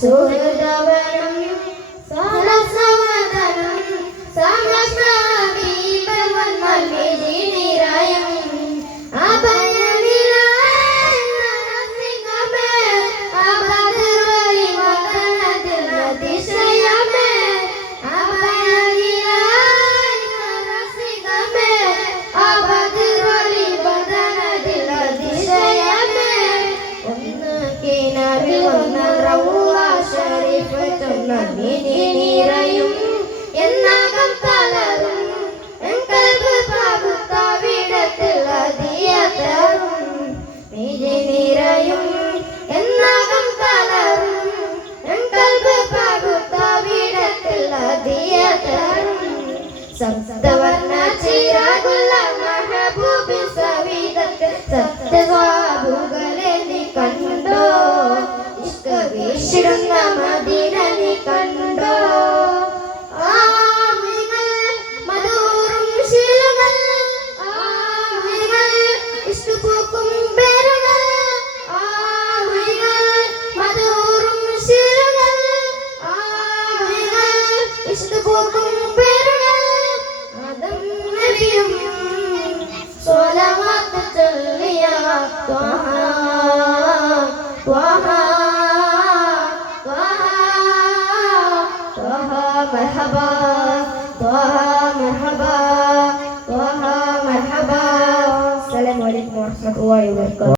സുഹൃദവനം സരസവദനം സമസ്തബീബവൻ മൽവിജിനിരയം അഭയനിലയം നരസിംഹമേ അഭദ്രവരി വദനത്തിൽ അതിശയമേ അഭയനിലയം നരസിംഹമേ അഭദ്രവരി വദനത്തിൽ അതിശയമേ ഒന്ന് കിനാവിൽ വന്ന നിറയും എന്നാകം തളരും എങ്കൽബ് പകുത്താവിടത്തിൽ അതിയതറും നിറയും എന്നാകം തളരും എങ്കൽബ് പകുത്താവിടത്തിൽ അതിയതറും സപ്തവർണ്ണ ചിറകുള്ള മഹബൂബി സവിധത്തിൽ സപ്തവാബുകളെ നീ കണ്ടോ വീശിടുന്ന മദീന നീ കണ്ടോ മധുറും ശീലങ്ങൾ ഇഷ്ടപൂക്കും പേരുകൾ മധുറും ശീലങ്ങൾ ഇഷ്ടപൂക്കും പേരുകൾ ആദം നബിയും സ്വലവാത്ത് ചൊല്ലിയ ത്വഹ مرحبا طه مرحبا طه مرحبا السلام عليكم ورحمة الله وبركاته.